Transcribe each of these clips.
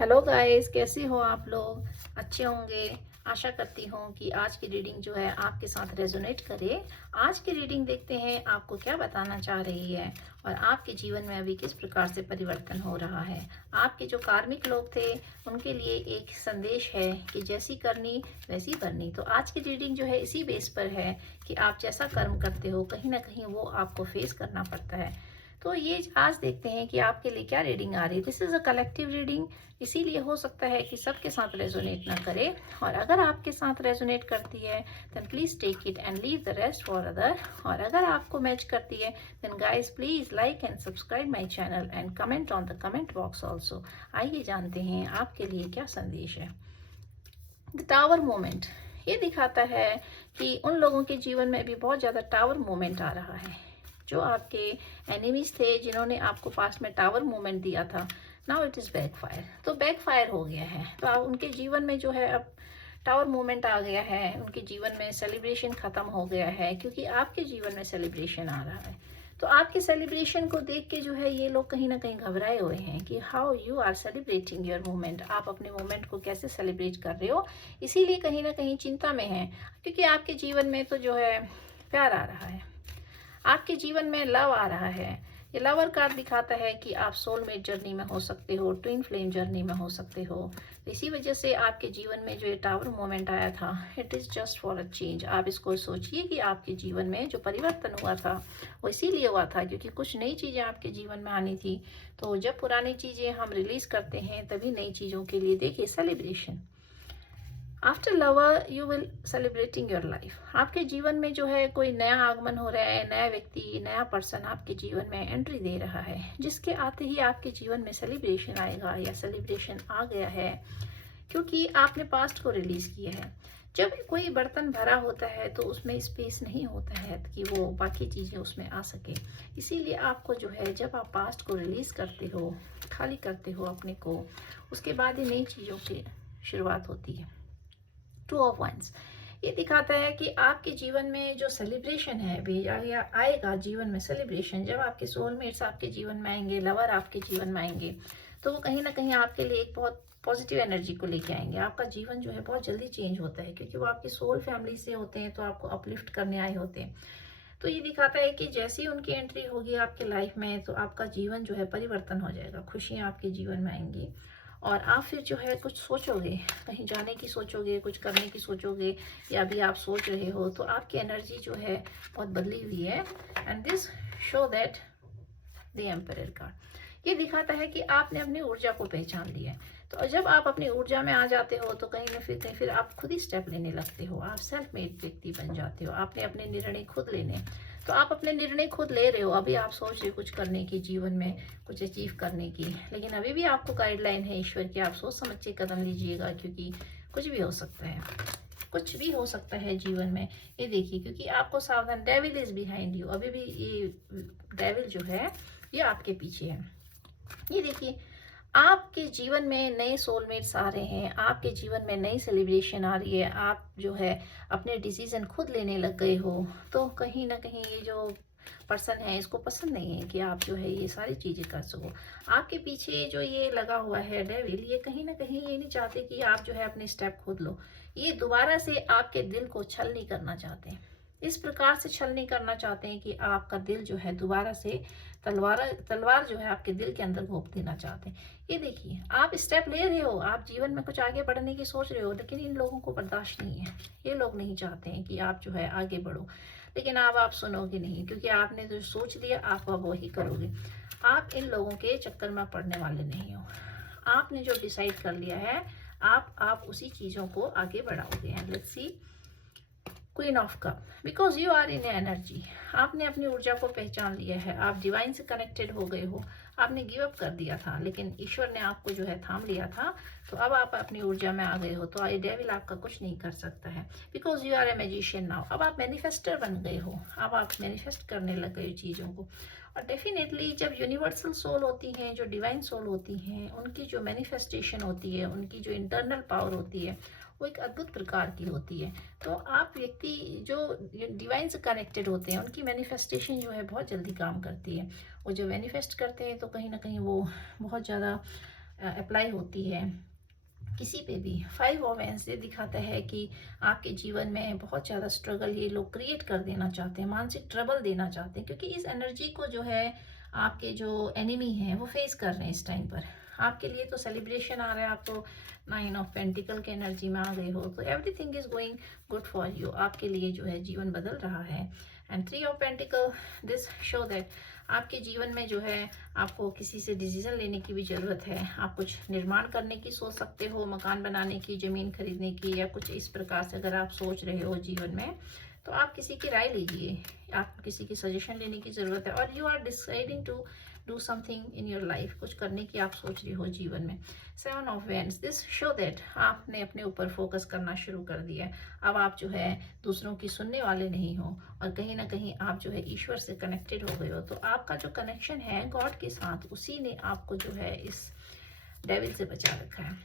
Hello guys, कैसे हो आप लोग? अच्छे होंगे। आशा करती हूँ कि आज की रीडिंग जो है आपके साथ रेजोनेट करे। आज की रीडिंग देखते हैं आपको क्या बताना चाह रही है और आपके जीवन में अभी किस प्रकार से परिवर्तन हो रहा है। आपके जो कार्मिक लोग थे उनके लिए एक संदेश है कि जैसी करनी वैसी भरनी। तो आज की रीडिंग जो है इसी बेस पर है कि आप जैसा कर्म करते हो कहीं ना कहीं वो आपको फेस करना पड़ता है। तो ये आज देखते हैं कि आपके लिए क्या रीडिंग आ रही है। This is a collective reading, इसीलिए हो सकता है कि सबके साथ रेजोनेट ना करे। और अगर आपके साथ रेजोनेट करती है then please take it and leave the rest for other. और अगर आपको मैच करती है then guys please like and subscribe my channel and comment on the comment box also. आइए जानते हैं आपके लिए क्या संदेश है। द टावर मोमेंट ये दिखाता है कि उन लोगों के जीवन में भी बहुत ज़्यादा टावर मोमेंट आ रहा है। जो आपके एनिमीज थे जिन्होंने आपको पास्ट में टावर मोमेंट दिया था, नाउ इट इज़ बैकफायर। तो बैकफायर हो गया है, तो आप उनके जीवन में जो है अब टावर मोमेंट आ गया है। उनके जीवन में सेलिब्रेशन खत्म हो गया है क्योंकि आपके जीवन में सेलिब्रेशन आ रहा है। तो आपके सेलिब्रेशन को देख के जो है ये लोग कहीं ना कहीं घबराए हुए हैं कि how you are celebrating your moment, आप अपने मोमेंट को कैसे सेलिब्रेट कर रहे हो। इसीलिए कहीं ना कहीं चिंता में है क्योंकि आपके जीवन में तो जो है प्यार आ रहा है, आपके जीवन में लव आ रहा है। ये लवर कार्ड दिखाता है कि आप सोलमेट जर्नी में हो सकते हो, ट्विन फ्लेम जर्नी में हो सकते हो। इसी वजह से आपके जीवन में जो ये टावर मोमेंट आया था, it is just for a change. आप इसको सोचिए कि आपके जीवन में जो परिवर्तन हुआ था वो इसीलिए हुआ था क्योंकि कुछ नई चीज़ें आपके जीवन में आनी थी। तो जब पुरानी चीज़ें हम रिलीज़ करते हैं तभी नई चीज़ों के लिए देखिए celebration. After lover you will celebrating your life. आपके जीवन में जो है कोई नया आगमन हो रहा है, नया व्यक्ति, नया पर्सन आपके जीवन में एंट्री दे रहा है, जिसके आते ही आपके जीवन में सेलिब्रेशन आएगा या सेलिब्रेशन आ गया है क्योंकि आपने पास्ट को रिलीज किया है। जब कोई बर्तन भरा होता है तो उसमें स्पेस नहीं होता है कि वो बाकी चीज़ें उसमें आ सके। इसीलिए आपको जो है जब आप पास्ट को रिलीज करते हो, खाली करते हो अपने को, उसके बाद ही नई चीज़ों की शुरुआत होती है। टू ऑफ वंस ये दिखाता है कि आपके जीवन में जो सेलिब्रेशन है भेजा या आएगा जीवन में सेलिब्रेशन, जब आपके सोलमेट्स आपके जीवन में आएंगे, लवर आपके जीवन में आएंगे, तो वो कहीं ना कहीं आपके लिए एक बहुत पॉजिटिव एनर्जी को लेके आएंगे। आपका जीवन जो है बहुत जल्दी चेंज होता है क्योंकि वो आपकी सोल फैमिली से होते हैं, तो आपको अपलिफ्ट करने आए होते हैं। तो ये दिखाता है कि जैसे ही उनकी एंट्री होगी आपके लाइफ में तो आपका जीवन जो है परिवर्तन हो जाएगा, खुशियाँ आपके जीवन में आएंगी। और आप फिर जो है कुछ सोचोगे, कहीं जाने की सोचोगे, कुछ करने की सोचोगे, या अभी आप सोच रहे हो, तो आपकी एनर्जी जो है बहुत बदली हुई है। And this show that the emperor card ये दिखाता है कि आपने अपनी ऊर्जा को पहचान लिया है। तो जब आप अपनी ऊर्जा में आ जाते हो तो कहीं फिर आप खुद ही स्टेप लेने लगते हो, आप सेल्फ मेड व्यक्ति बन जाते हो। आपने अपने निर्णय खुद लेने, तो आप अपने निर्णय खुद ले रहे हो। अभी आप सोच रहे हो कुछ करने की, जीवन में कुछ अचीव करने की, लेकिन अभी भी आपको गाइडलाइन है ईश्वर की, आप सोच समझ के कदम लीजिएगा क्योंकि कुछ भी हो सकता है, कुछ भी हो सकता है जीवन में। ये देखिए क्योंकि आपको सावधान, डेविल इज बिहाइंड यू। अभी भी ये डेविल जो है ये आपके पीछे है। ये देखिए आपके जीवन में नए सोलमेट्स आ रहे हैं, आपके जीवन में नई सेलिब्रेशन आ रही है, आप जो है अपने डिसीजन खुद लेने लग गए हो। तो कहीं ना कहीं ये जो पर्सन है इसको पसंद नहीं है कि आप जो है ये सारी चीज़ें कर सको। आपके पीछे जो ये लगा हुआ है डेविल, ये कहीं ना कहीं ये नहीं चाहते कि आप जो है अपने स्टेप खुद लो। ये दोबारा से आपके दिल को छल नहीं करना चाहते, इस प्रकार से छल नहीं करना चाहते हैं कि आपका दिल जो है दोबारा से तलवार जो है आपके दिल के अंदर घोंप देना चाहते हैं। ये देखिए आप स्टेप ले रहे हो, आप जीवन में कुछ आगे बढ़ने की सोच रहे हो, लेकिन इन लोगों को बर्दाश्त नहीं है। ये लोग नहीं चाहते हैं कि आप जो है आगे बढ़ो, लेकिन अब आप सुनोगे नहीं क्योंकि आपने जो सोच लिया आप अब वही करोगे। आप इन लोगों के चक्कर में पड़ने वाले नहीं हो। आपने जो डिसाइड कर लिया है आप उसी चीज़ों को आगे बढ़ाओगे। And let's see queen of cup, because you are in energy. आपने अपनी ऊर्जा को पहचान लिया है, आप डिवाइन से कनेक्टेड हो गए हो। आपने गिव अप कर दिया था लेकिन ईश्वर ने आपको जो है थाम लिया था। तो अब आप अपनी ऊर्जा में आ गए हो, तो ये डेविल आपका कुछ नहीं कर सकता है because you are a magician now. अब आप मैनिफेस्टर बन गए हो, अब आप मैनिफेस्ट करने लग गए चीज़ों को। और डेफिनेटली जब यूनिवर्सल सोल होती हैं, जो डिवाइन सोल होती हैं, उनकी जो मैनिफेस्टेशन होती है, उनकी जो इंटरनल पावर होती है वो एक अद्भुत प्रकार की होती है। तो आप व्यक्ति जो डिवाइन से कनेक्टेड होते हैं उनकी मैनिफेस्टेशन जो है बहुत जल्दी काम करती है। वो जो मैनिफेस्ट करते हैं तो कहीं ना कहीं वो बहुत ज़्यादा अप्लाई होती है किसी पे भी। 5 ऑफ वेंस ये दिखाता है कि आपके जीवन में बहुत ज़्यादा स्ट्रगल ये लोग क्रिएट कर देना चाहते हैं, मानसिक ट्रबल देना चाहते हैं, क्योंकि इस एनर्जी को जो है आपके जो एनिमी हैं वो फेस कर रहे हैं इस टाइम पर। आपके लिए तो सेलिब्रेशन आ रहा है, आप तो 9 ऑफ पेंटिकल के एनर्जी में आ गए हो, तो everything is going good for you. आपके लिए जो है जीवन बदल रहा है। And 3 of pentacle this show that आपके जीवन में जो है आपको किसी से डिसीजन लेने की भी ज़रूरत है। आप कुछ निर्माण करने की सोच सकते हो, मकान बनाने की, ज़मीन खरीदने की, या कुछ इस प्रकार से अगर आप सोच रहे हो जीवन में, तो आप किसी की राय लीजिए, आप किसी की सजेशन लेने की ज़रूरत है। और you are deciding to do something in your life, कुछ करने की आप सोच रही हो जीवन में। 7 of wands this show that आपने अपने ऊपर फोकस करना शुरू कर दिया है। अब आप जो है दूसरों की सुनने वाले नहीं हो, और कहीं ना कहीं आप जो है ईश्वर से कनेक्टेड हो गए हो। तो आपका जो कनेक्शन है गॉड के साथ, उसी ने आपको जो है इस डेविल से बचा रखा है।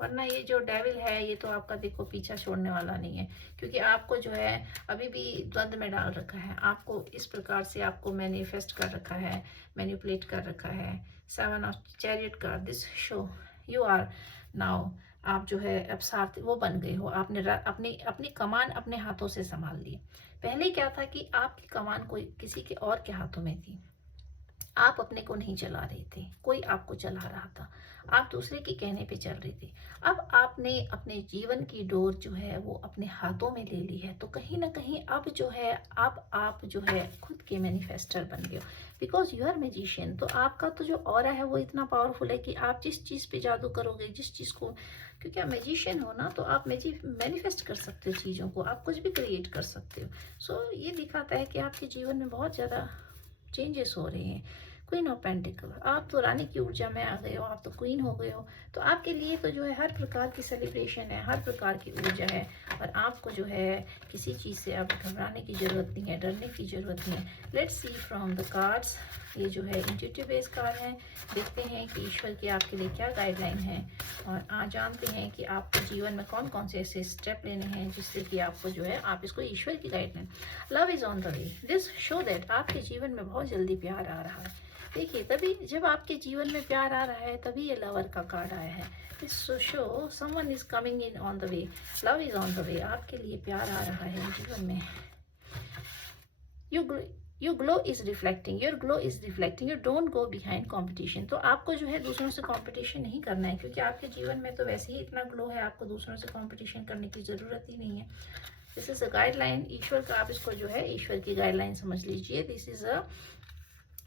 वरना ये जो डेविल है ये तो आपका देखो पीछा छोड़ने वाला नहीं है, क्योंकि आपको जो है अभी भी द्वंद में डाल रखा है। आपको इस प्रकार से आपको मैनिफेस्ट कर रखा है, मैनिपुलेट कर रखा है। 7 of chariot card this show you are now, आप जो है अब साथ वो बन गए हो। आपने अपनी अपनी कमान अपने हाथों से संभाल ली। पहले क्या था कि आपकी कमान कोई किसी के और के हाथों में थी, आप अपने को नहीं चला रहे थे, कोई आपको चला रहा था, आप दूसरे के कहने पे चल रहे थे। अब आपने अपने जीवन की डोर जो है वो अपने हाथों में ले ली है, तो कहीं ना कहीं अब जो है अब आप जो है खुद के मैनिफेस्टर बन गए हो, बिकॉज यू आर मैजिशियन। तो आपका तो जो ऑरा है वो इतना पावरफुल है कि आप जिस चीज़ पे जादू करोगे, जिस चीज़ को, क्योंकि आप मैजिशियन हो ना, तो आप मैनिफेस्ट कर सकते हो चीज़ों को, आप कुछ भी क्रिएट कर सकते हो। सो ये दिखाता है कि आपके जीवन में बहुत ज़्यादा चेंजेस हो रहे हैं। क्वीन ऑफ पेंटिकल, आप तो रानी की ऊर्जा में आ गए हो, आप तो क्वीन हो गए हो। तो आपके लिए तो जो है हर प्रकार की सेलिब्रेशन है, हर प्रकार की ऊर्जा है, और आपको जो है किसी चीज़ से अब घबराने की ज़रूरत नहीं है, डरने की ज़रूरत नहीं है। Let's see from the cards, ये जो है इंट्यूटिव बेस कार्ड है। देखते हैं कि ईश्वर की आपके लिए क्या गाइडलाइन है, और आज जानते हैं कि आपको जीवन में कौन कौन से ऐसे स्टेप लेने हैं जिससे कि आपको जो है आप इसको ईश्वर की guideline. Love is on the way this show that आपके जीवन में बहुत जल्दी प्यार आ रहा है। देखिए, तभी जब आपके जीवन में प्यार आ रहा है तभी ये लवर का कार्ड आया है। This show someone is coming in on the way, love is on the way, आपके लिए प्यार आ रहा है जीवन में। Your glow is reflecting, your glow is reflecting, you don't go behind competition। तो आपको जो है दूसरों से कंपटीशन नहीं करना है, क्योंकि आपके जीवन में तो वैसे ही इतना ग्लो है, आपको दूसरों से कंपटीशन करने की ज़रूरत ही नहीं है। दिस इज़ अ गाइडलाइन ईश्वर का, आप इसको जो है ईश्वर की गाइडलाइन समझ लीजिए। दिस इज़ अ,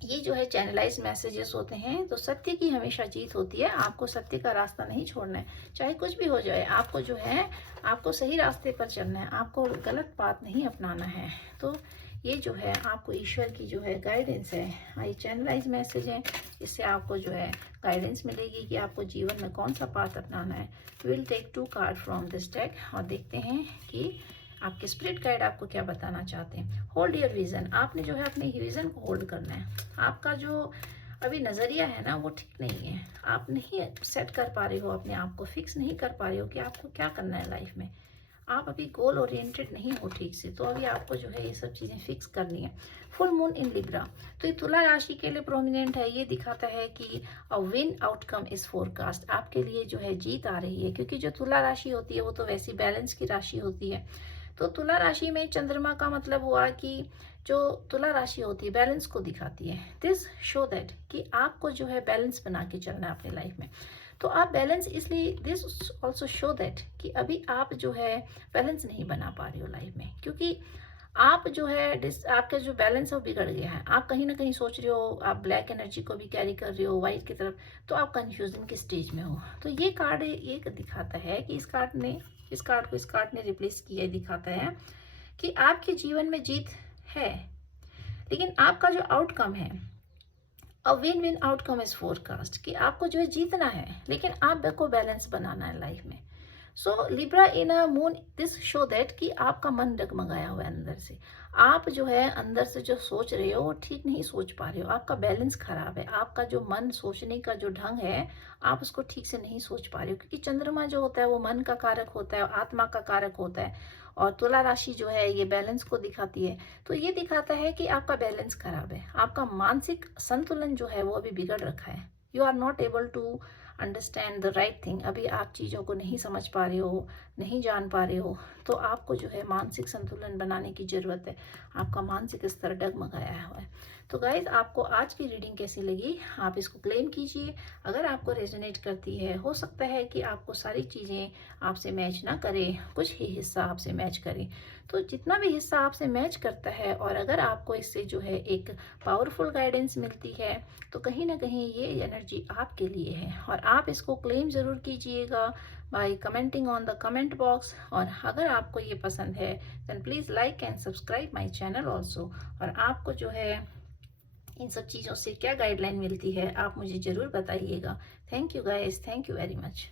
ये जो है चैनलाइज मैसेजेस होते हैं, तो सत्य की हमेशा जीत होती है। आपको सत्य का रास्ता नहीं छोड़ना है, चाहे कुछ भी हो जाए। आपको जो है आपको सही रास्ते पर चलना है, आपको गलत बात नहीं अपनाना है। तो ये जो है आपको ईश्वर की जो है गाइडेंस है, ये चैनलाइज मैसेज है, इससे आपको जो है गाइडेंस मिलेगी कि आपको जीवन में कौन सा पाथ अपनाना है। Will take 2 card from this deck और देखते हैं कि आपके स्पिरिट गाइड आपको क्या बताना चाहते हैं। होल्ड योर विजन, आपने जो है अपने विजन को होल्ड करना है। आपका जो अभी नज़रिया है ना वो ठीक नहीं है, आप नहीं सेट कर पा रहे हो अपने आप को, फिक्स नहीं कर पा रहे हो कि आपको क्या करना है लाइफ में। आप अभी गोल ओरिएंटेड नहीं हो ठीक से, तो अभी आपको जो है ये सब चीज़ें फिक्स करनी है। फुल मून इन लिब्रा, तो ये तुला राशि के लिए प्रोमिनेंट है। ये दिखाता है कि a win outcome is forecast, आपके लिए जो है जीत आ रही है, क्योंकि जो तुला राशि होती है वो तो वैसी बैलेंस की राशि होती है। तो तुला राशि में चंद्रमा का मतलब हुआ कि जो तुला राशि होती है बैलेंस को दिखाती है। दिस शो दैट कि आपको जो है बैलेंस बना के चलना है अपनी लाइफ में। तो आप बैलेंस, इसलिए दिस ऑल्सो शो दैट कि अभी आप जो है बैलेंस नहीं बना पा रही हो लाइफ में, क्योंकि आप जो है आपका जो बैलेंस है वो बिगड़ गया है। आप कहीं ना कहीं सोच रहे हो, आप ब्लैक एनर्जी को भी कैरी कर रहे हो व्हाइट की तरफ, तो आप कंफ्यूजन की स्टेज में हो। तो ये कार्ड ये दिखाता है कि इस कार्ड को इस कार्ड ने रिप्लेस किया, दिखाता है कि आपके जीवन में जीत है, लेकिन आपका जो आउटकम है a win win outcome is forecast, कि आपको जो है जीतना है, लेकिन आपको बैलेंस बनाना है लाइफ में। So Libra in a moon this show that कि आपका मन डगमगाया हुआ है अंदर से। आप जो है अंदर से जो सोच रहे हो वो ठीक नहीं सोच पा रहे हो, आपका बैलेंस खराब है। आपका जो मन सोचने का जो ढंग है आप उसको ठीक से नहीं सोच पा रहे हो, क्योंकि चंद्रमा जो होता है वो मन का कारक होता है, आत्मा का कारक होता है, और तुला राशि जो है ये बैलेंस को दिखाती है। तो ये दिखाता है कि आपका बैलेंस खराब है, आपका मानसिक संतुलन जो है वो अभी बिगड़ रखा है। You are not able to understand the right thing. अभी आप चीज़ों को नहीं समझ पा रहे हो, नहीं जान पा रहे हो, तो आपको जो है मानसिक संतुलन बनाने की ज़रूरत है। आपका मानसिक स्तर डगमगाया हुआ है। तो गाइज, आपको आज की रीडिंग कैसी लगी, आप इसको क्लेम कीजिए। अगर आपको रेजोनेट करती है, हो सकता है कि आपको सारी चीज़ें आपसे मैच ना करें, कुछ ही हिस्सा आपसे मैच करें। तो जितना भी हिस्सा आपसे मैच करता है, और अगर आपको इससे जो है एक पावरफुल गाइडेंस मिलती है, तो कहीं ना कहीं ये एनर्जी आपके लिए है। और आप इसको क्लेम ज़रूर कीजिएगा by commenting on the comment box. और अगर आपको ये पसंद है, then please like and subscribe my channel also. और आपको जो है इन सब चीज़ों से क्या गाइडलाइन मिलती है, आप मुझे ज़रूर बताइएगा। Thank you guys, thank you very much.